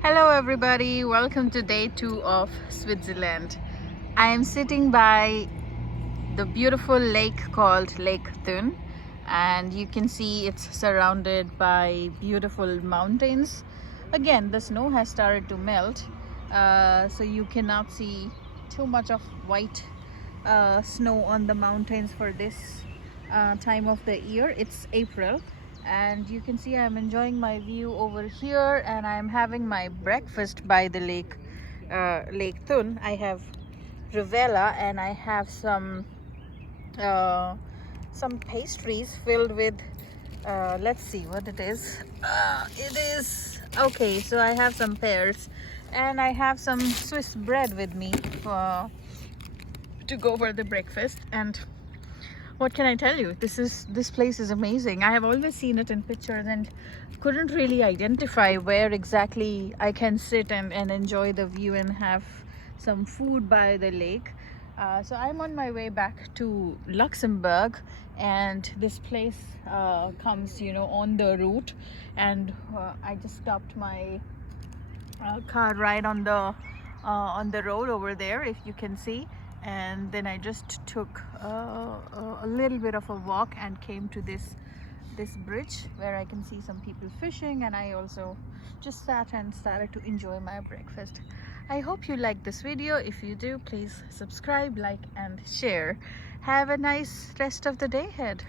Hello everybody, welcome to day 2 of Switzerland. I am sitting by the beautiful lake called Lake Thun, and you can see it's surrounded by beautiful mountains. Again, the snow has started to melt, so you cannot see too much of white snow on the mountains for this time of the year. It's April, and you can see I'm enjoying my view over here, and I'm having my breakfast by the Lake Thun. I have rivella and I have some pastries filled with let's see what it is. It is okay, so I have some pears and I have some Swiss bread with me to go for the breakfast. And what can I tell you, this place is amazing. I have always seen it in pictures and couldn't really identify where exactly I can sit and enjoy the view and have some food by the lake. So I'm on my way back to Luxembourg, and this place comes on the route, and I just stopped my car right on the road over there, if you can see. And then I just took a little bit of a walk and came to this bridge where I can see some people fishing, and I also just sat and started to enjoy my breakfast. I hope you like this video. If you do, please subscribe, like and share. Have a nice rest of the day ahead.